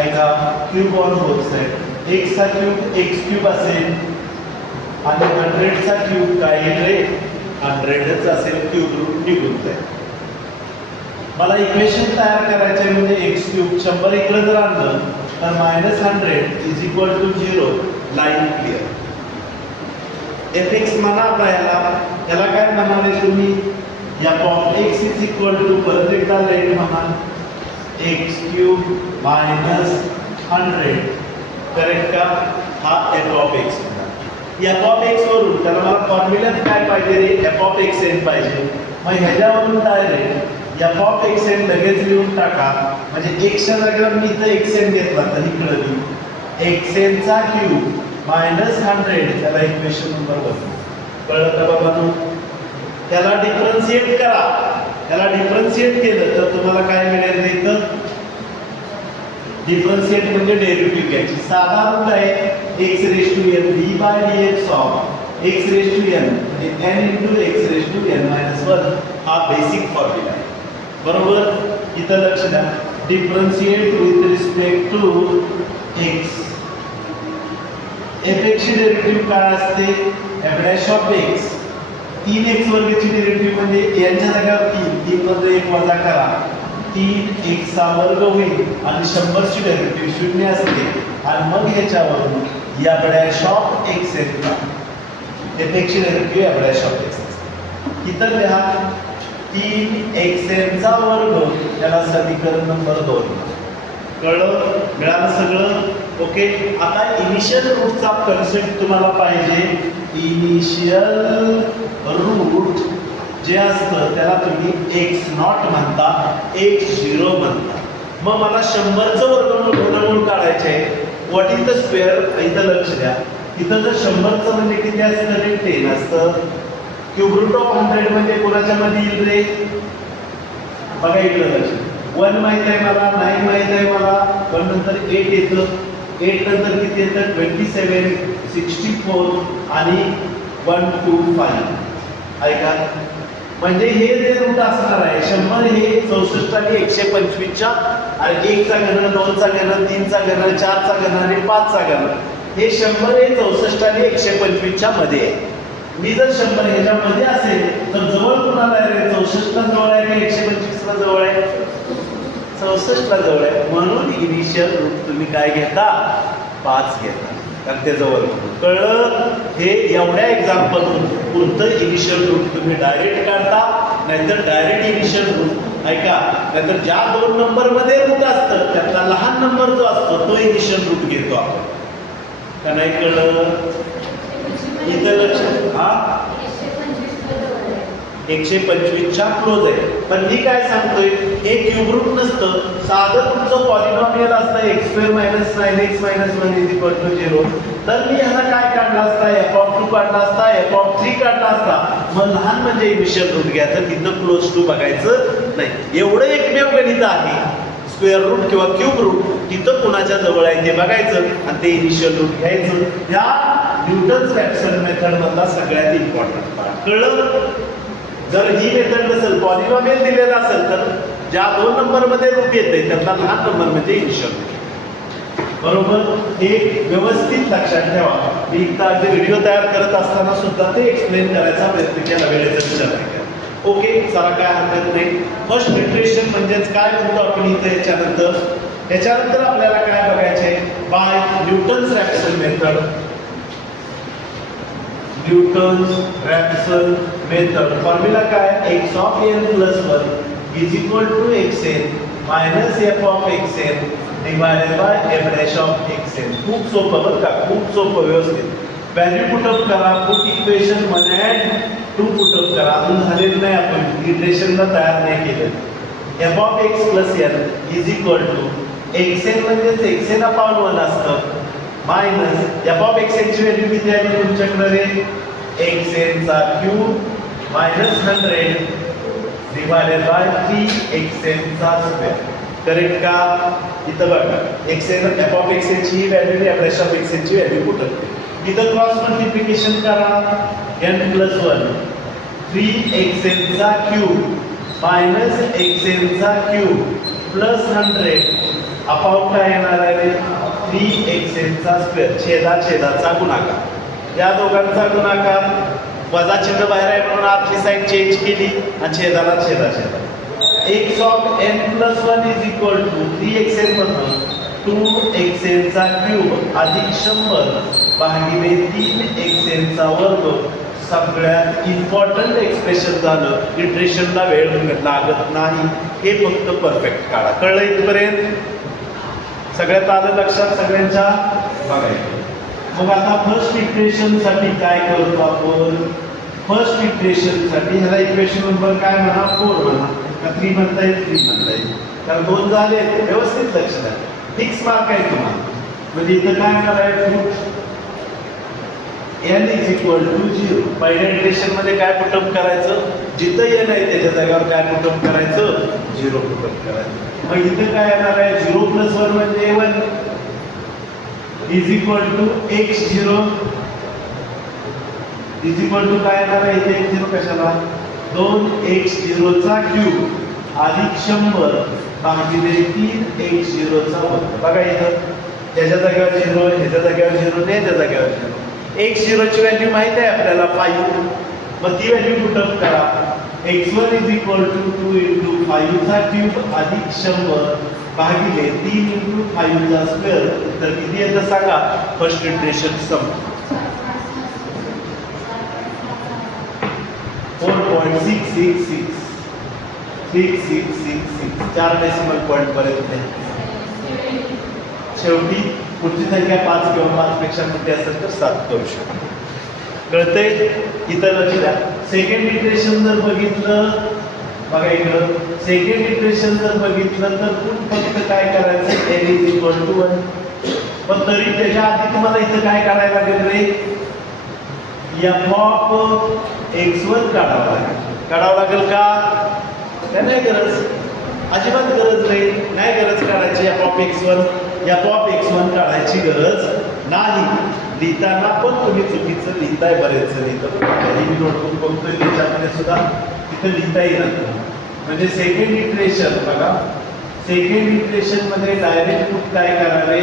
ऐका cube on both side. x चा क्यूब x क्यूब असेल आणि 100 चा क्यूब काय येईल रे 100च असेल क्यूब रूट निघून जाईल. मला इक्वेशन तयार करायचे म्हणजे x क्यूब 100 इकडे जर आणलं तर -100 is equal to 0 line clear. fx म्हणा आता याला काय म्हणाले तुम्ही f of x is equal to परत एकदा लेट म्हणा x क्यूब -100 करेक्ट का हा f of x f of x वरून त्याला मला फॉर्म्युल्यात काय पाहिजे रे f ऑफ xn पाहिजे. मग ह्याच्यावरून डायरेक्ट f ऑफ xn लगेच लिहून टाका म्हणजे x च्या जागेवर मी इथं xn घेतला तर इकडे लिहू xn चा क्यूब -100 त्याला इक्वेशन नंबर 1 कळलं का बाबांनो. त्याला डिफरन्शिएट करा. त्याला डिफरन्शिएट केलं तर तुम्हाला काय मिळेल रे इथं डिफरन्शिएट म्हणजे डेरिव्हेटिव्ह घ्यायची. साधा रूल आहे x raise to n d/dx of x raise to n म्हणजे n * x raise to n - 1 हा बेसिक फॉर्म्युला आहे. बरोबर. इथं लक्ष द्या differentiate with respect to x f ची डेरिव्हेटिव्ह काय असते f' ऑफ x 3x वर्गाची डेरिव्हेटिव्ह म्हणजे यांच्या जागेवर 3 मध्ये 1 वजा करा 3x चा वर्ग होईल आणि 100 ची डेरिव्हेटिव्ह 0 असते आणि मग ह्याच्यावरून f' ऑफ x येतो. f ची डेरिव्हेटिव्ह f' ऑफ x असते. इथं लिहा 3xn चा वर्ग त्याला समीकरण नंबर 2. कळलं मिळालं सगळं. ओके. आता इनिशियल रूटचा कन्सेप्ट तुम्हाला पाहिजे. इनिशियल रूट जे असतं त्याला तुम्ही x0 म्हणता x0 म्हणता. मग मला 100चं वर्गमूळ काढायचे आहे. व्हॉट इज द स्क्वेअर इथं लक्ष द्या. इथं जर 100चं म्हणजे किती असतं रे 10 असतं. क्यूब रूट ऑफ 100 म्हणजे कोणाच्या मध्ये येईल रे बघा इकडं लक्ष 1 माहित आहे मला 9 माहित आहे मला पण नंतर 8 येतं 8 नंतर किती येतं 27 64 आणि 125 ऐका. म्हणजे हे जे रूट असणार आहे 100 हे 64 आणि 125 च्या आणि 1 चा घन 2 चा घन 3 चा घन 4 चा घन आणि 5 चा घन हे 100 हे 64 आणि 125 च्या मध्ये आहे. मी जर 100 ह्याच्यामध्ये असेल तर जवळ कुणाला आहे 64 ला जवळ आहे की 125 ला जवळ आहे 64 ला जवळ आहे. म्हणून इनिशियल रूट तुम्ही काय घेता 5 घेता कारण ते जवळ. कळलं. हे एवढ्या एक्झाम्पल पुरतं इनिशियल रूट तुम्ही डायरेक्ट काढता नाहीतर डायरेक्ट इनिशियल रूट ऐका नाहीतर ज्या 2 नंबर मध्ये रूट असतं त्यातला लहान नंबर जो असतो तो इनिशियल रूट घेतो आपण. का नाही कळलं. इथं लक्ष हा 125 च्या क्लोज आहे. पण मी काय सांगतोय हे क्यूब रूट नसतं साधं तुमचं पॉलिनॉमियल असतं x² - 9x - 1 = 0 तर मी ह्याला काय काढला असता f(2) काढला असता f(3) काढला असता. मग लहान म्हणजे इनिशियल रूट घ्यायचं तिथं क्लोज टू बघायचं नाही. एवढं एकमेव गणित आहे स्क्वेअर रूट किंवा क्यूब रूट तिथं कुणाच्या जवळ आहे ते बघायचं आणि ते इनिशियल रूट घ्यायचं. ह्या न्यूटन्स रॅप्सन मेथड मधला सगळ्यात इम्पॉर्टंट पार्ट. कळलं. जर ही मेथड नसेल पॉलिनॉमियल दिलेला असेल तर ज्या 2 नंबर मध्ये रूट येते त्यातला लहान नंबर म्हणजे इनिशियल रूट. बरोबर. हे व्यवस्थित लक्षात ठेवा. मी एकदा अगदी व्हिडिओ तयार करत असताना सुद्धा ते एक्सप्लेन करायचा प्रयत्न केला वेळेचा विचार केला. ओके चला काय हरकत नाही. फर्स्ट इटरेशन म्हणजेच काय म्हणतो आपण इथे याच्यानंतर आपल्याला काय बघायचे by Newton's Raphson method. Newton's Raphson method formula काय x of n plus 1 is equal to xn minus f of xn divided by f' of xn. खूप सोपं बरं का खूप सोपं व्यवस्थित. व्हॅल्यू पुटअप करा पुट इक्वेशन 1 and 2 पुटअप करा. अजून झालेलं नाही आपण इटरेशनला तयार नाही केलं. f of x plus n is equal to xn म्हणजेच xn अपॉन 1 असतं मायनस f ऑफ xn ची व्हॅल्यू किती आहे तुमच्याकडे रे xn चा cube minus 100 divided by 3xn चा स्क्वेअर. करेक्ट का. इथं बघा xn f ऑफ xn ची व्हॅल्यू आणि f ऑफ xn ची व्हॅल्यू पुट करते. इथं क्रॉस मल्टिप्लिकेशन करा n प्लस 1 3xn चा क्यूब मायनस xn चा क्यूब प्लस 100 अपॉन काय येणार आहे 3xn चा स्क्वेअर, छेदाचा गुणाकार. या दोघांचा गुणाकार, वजा चिन्ह बाहेर आहे म्हणून आपली साईन चेंज केली आणि छेदाला छेदा. x of n plus 1 is equal to 3xn मधून 2xn चा क्यूब अधिक 100 भागिले 3xn चा वर्ग. सगळ्यात इम्पॉर्टंट एक्सप्रेशन झालं, इटरेशनला वेळ लागत नाही, हे फक्त परफेक्ट काढा. कळलं इथपर्यंत? सगळ्यात आलं लक्षात सगळ्यांच्या? बघायचं. मग आता फर्स्ट इक्वेशन साठी काय करतो आपण? फर्स्ट इक्वेशन साठी ह्याला इक्वेशन नंबर काय म्हणा? 4 म्हणा का 3 म्हणता येईल? 3 म्हणता येईल, कारण 2 झाले. व्यवस्थित लक्ष द्या, फिक्स मार्क आहे तुम्हाला. म्हणजे इथं काय होणार आहे? n is equal to 0. पहिल्या इक्वेशन मध्ये काय पुटअप करायचं? जिथं n आहे त्याच्या जागेवर काय पुटअप करायचं? 0 पुटअप करायचं. मग इथं काय येणार आहे? 0 प्लस 1 म्हणजे 1 is equal to x0 is equal to काय येणार आहे? इथे x0 कशाला? 2x0 चा क्यूब अधिक 100 भागिले 3x0 चा वर्ग. बघा इथं त्याच्या जागेवर 0, ह्याच्या जागेवर 0, त्याच्या जागेवर 0. x0 ची व्हॅल्यू माहिती आहे आपल्याला 5. मग ती व्हॅल्यू पुटअप करा. x1 is equal to 2 into 5 चा क्यूब अधिक 100 भागिले 3 इंटू 5 चा स्क्वेअर. तर किती येतं सांगा? फर्स्ट इटरेशन सम 4.666 4 डेसिमल पॉइंट पर्यंत. शेवटी पुढची संख्या 5 किंवा 5 पेक्षा मोठी असेल तर 7 करू शकतो. कळतंय? इथं लक्ष द्या. सेकंड इक्वेशन जर बघितलं, बघा इकडं सेकंड इक्वेशन जर बघितलं तर फक्त काय करायचं? n is equal to 1. पण तरी त्याच्या आधी तुम्हाला इथं काय काढायला लागेल रे? f ऑफ x1 काढावं लागेल का? नाही गरज, अजिबात गरज नाही गरज काढायची. f ऑफ x1 काढायची गरज नाही. लिहिताना पण तुम्ही चुकीचं लिहिताय बरेच जण. इथं मी नोटबुक बघतोय त्याच्यामध्ये सुद्धा तिथं लिहिता येईल. म्हणजे सेकंड इक्वेशन बघा, सेकंड इक्वेशन मध्ये डायरेक्ट काय करावे?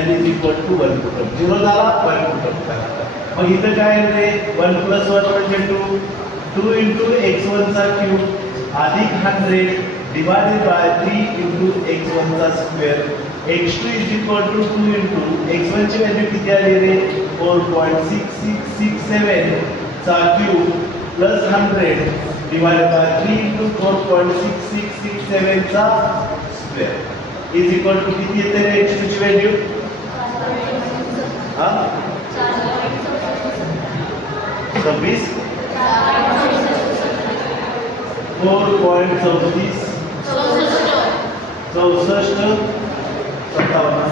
n is equal to 1 put up. 0 झाला, 1 पुटअप करा. मग इथं काय रे? 1 प्लस 1 म्हणजे 2 इंटू x1 चा क्यूब अधिक 100 डिवाइडेड बाय 3 इंटू x1 चा square. x2 is equal to 2 into x1 ची व्हॅल्यू किती आली रे? 4.6667 चा cube plus 100 divided by 3 into 4.6667 चा स्क्वेअर इज इक्वल टू किती येते रे x2 ची व्हॅल्यू? 26 4.34 64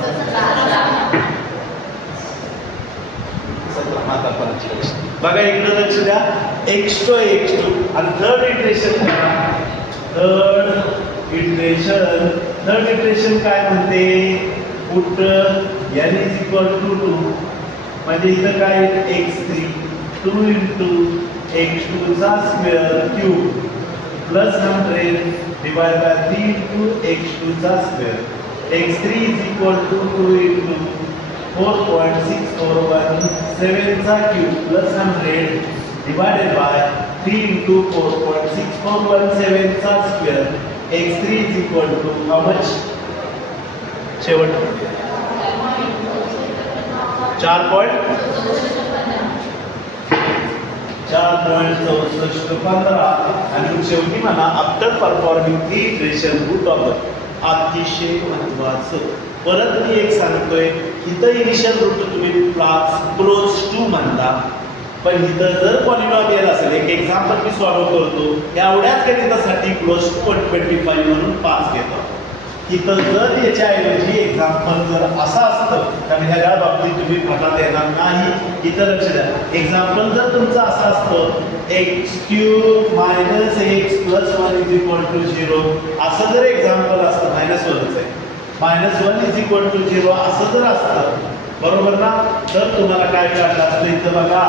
बघा इकडे लक्ष द्या. x2 आणि थर्ड इटरेशन काय म्हणते? Put n is equal to 2 म्हणजे इथं काय? x3 2 इंटू x2 चा square cube plus 100 divide by 3 into x2 चा square. x3 is equal to 2 into 4.6417 चा cube plus 100 divided by 3 into 4.6417 चा square. x3 is equal to how much? शेवट 4.6415 आणि शेवटी म्हणा after performing 3 iteration root of the. अतिशय महत्वाचं. परत मी एक सांगतोय, इथं इनिशियल रूट तुम्ही क्लोज टू म्हणता, पण इथं जर पॉलिनॉमियल असेल, एक एक्झाम्पल मी सॉल्व्ह करतो, एवढ्याच गणितासाठी क्लोज टू 25 म्हणून 5 घेतो. इथं जर याच्याऐवजी एक्झाम्पल जर असं असतं, कारण ह्या बाबतीत तुम्ही फटात येणार नाही. इथं लक्ष द्या. एक्झाम्पल जर तुमचं असं असतं x³ minus x plus 1 is equal to 0, असं जर एक्झाम्पल असतं, -1च आहे, -1 इज इक्वल टू 0 असं जर असतं, बरोबर ना? तर तुम्हाला काय काढलं असतं? इथं बघा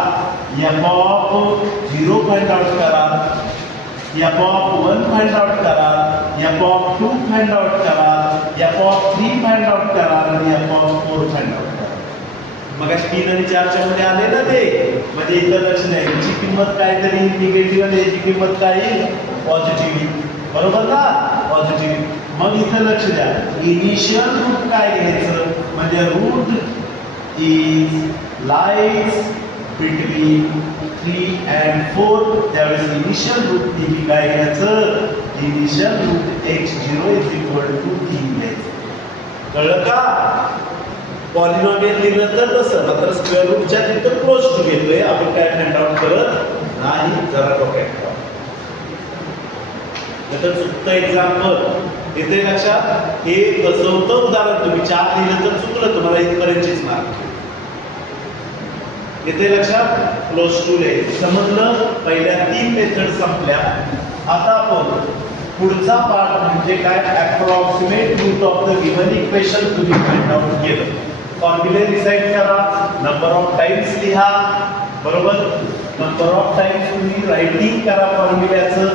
f ऑफ 0 पॉईंट आउट करा. एफ ऑफ 1 फाइंड आउट करा, एफ ऑफ 2 फाइंड आउट करा, एफ ऑफ 3 फाइंड आउट करा आणि एफ ऑफ 4 फाइंड आउट करा. मग 3 आणि 4च्या मध्ये आले ना ते, म्हणजे इथं लक्ष नाही, याची किंमत काहीतरी निगेटिव्ह आणि याची किंमत काय पॉझिटिव्ह, बरोबर ना, पॉझिटिव्ह. मग इथं लक्ष द्या, इनिशियल रूट काय घ्यायचं, म्हणजे root is lies between 3 and 4. त्यावेळेस इनिशियल रूट टी काय घ्यायचं, initial root x0 is equal to 3 घ्यायचं. कळलं का? पॉलिनॉमियल दिलं तर तसं, मात्र स्क्वेअर रूटच्या तिथं क्लोज टू घेतोय आपण, काय फाइंड आउट करत नाही. जरा डोक्यात ठेवा. तर चुकतं एक्झाम्पल येते लक्षात, हे कसं होतं उदाहरण तुम्ही 4 दिलं तर चुकलं, तुम्हाला इथपर्यंतचीच मार्क येते लक्षात. क्लोज टू ले समजलं. पहिल्या 3 मेथड संपल्या. आता आपण पुढचा पार्ट म्हणजे काय, approximate root of the given equation तुम्ही फाइंड आउट केलं. फॉर्म्युले डिसाइड करा, नंबर ऑफ टाइम्स लिहा, बरोबर. नंबर ऑफ टाइम्स तुम्ही रायटिंग करा फॉर्म्युल्याचं,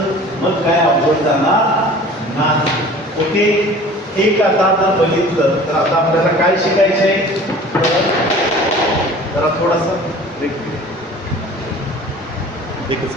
मग काय अवघड जाणार नाही. ओके. एक आता जर बघितलं तर आता आपल्याला काय शिकायचंय, जरा थोडासा ब्रेक. एकच